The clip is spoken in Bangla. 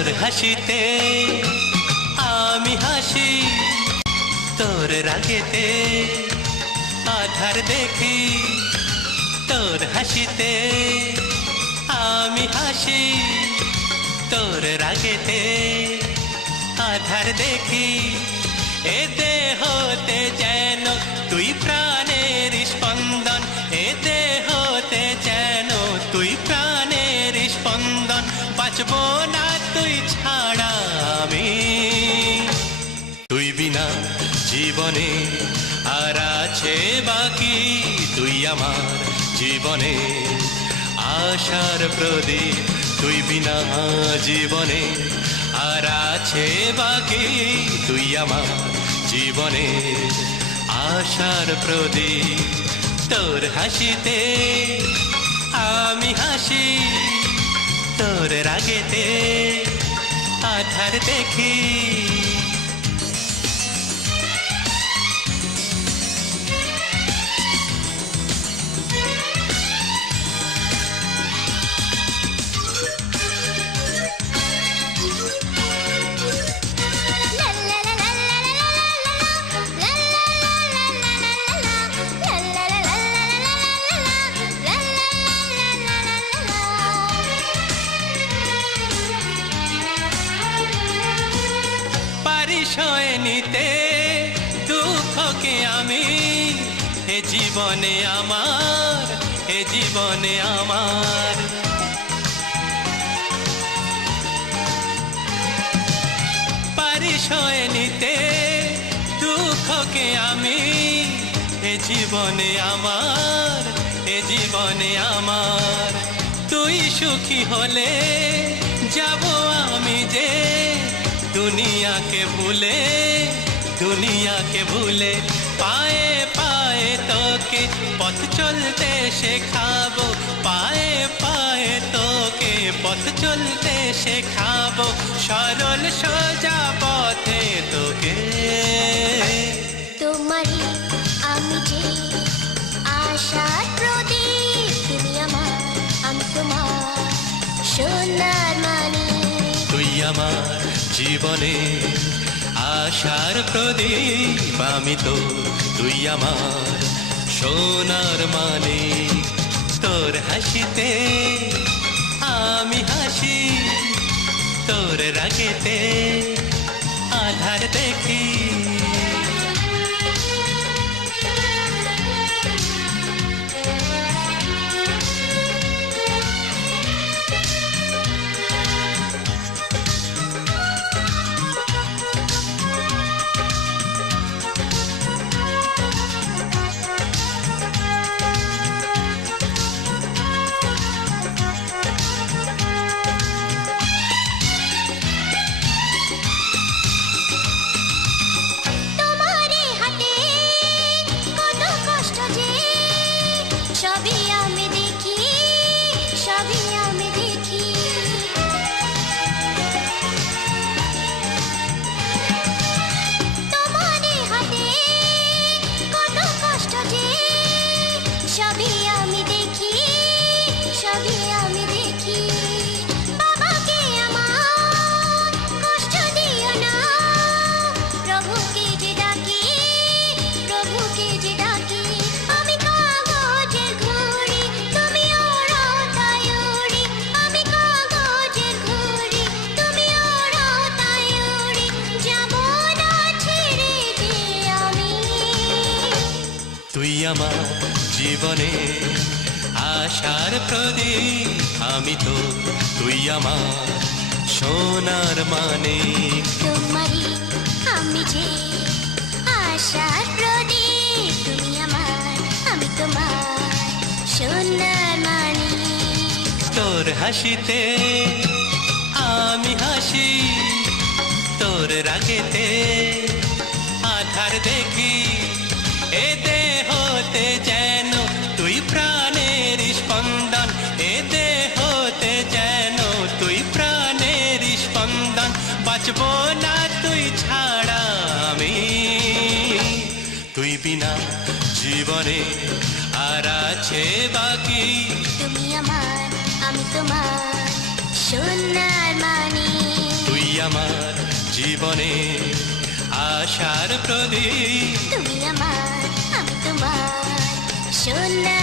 তোর হাসিতে আমি হাসি, তোর রাগেতে আধার দেখি। তোর হাসিতে আমি হাসি, তোর রাগেতে আধার দেখি। এ দেহতে যেন তুই প্রাণের স্পন্দন, এ দেহতে যেন তুই প্রাণের স্পন্দন। বাঁচব না তুই ছাড়া আমি, তুই বিনা জীবনে আর আছে বাকি। তুই আমার জীবনে আশার প্রদীপ, তুই বিনা জীবনে আর আছে বাকি। তুই আমার জীবনে আশার প্রদীপ। তোর হাসিতে আমি হাসি, তোর রাগেতে আধার দেখি। সয়ে নিতে দুঃখকে আমি, এ জীবনে আমার, এ জীবনে আমার। পারি সয়ে নিতে দুঃখকে আমি, এ জীবনে আমার, এ জীবনে আমার। তুই সুখী হলে যাব আমি যে দুনিয়াকে ভুলে, দুনিয়াকে ভুলে। পায়ে পায়ে তোকে পথ চলতে শেখাবো, পায়ে পায়ে তোকে পথ চলতে শেখাবো। সরল সোজা পথে তোকে। তোমারই আমি যে আশার প্রদীপ, তুমি আমার আমি তোমার সোনার মানিক। তুই আমার জীবনে আশার প্রদীপ, আমি তো তুই আমার সোনার মানিক। তোর হাসিতে আমি হাসি, তোর রাগেতে আধার দেখি। সবই আমি দেখি, সবই আমি দেখি। তোমারই হাতে কত কষ্ট যে, সবই আমি দেখি, সবই আমি দেখি। বাবাকে আমার কষ্ট দিও না, প্রভুকে যে ডাকি, প্রভুকে যে ডাকি। আমি কাগজের ঘড়ি, তুমি ওড়ো তাই উড়ি। আমি কাগজের ঘড়ি, তুমি ওড়ো তাই উড়ি। যাবো না ছেড়ে যে আমি। তুই আমার জীবনে আশার প্রদীপ, আমি তো তুই আমার সোনার মানিক। তোমারই আমি যে আশার প্রদীপ, তুমি আমার আমি তোমার সোনার মানিক। তোর হাসিতে আমি হাসি, তোর রাগেতে আধার দেখি। এ দেহতে যেন তুই প্রাণের স্পন্দন, এ দেহতে যেন তুই প্রাণের স্পন্দন। বাঁচব না তুই ছাড়া আমি, তুই বিনা জীবনে আর আছে বাকি। তুমি আমার আমি তোমার সোনার মানিক। জীবনে আশার প্রদীপ। তুমি আমার, আমি তোমার, সোনা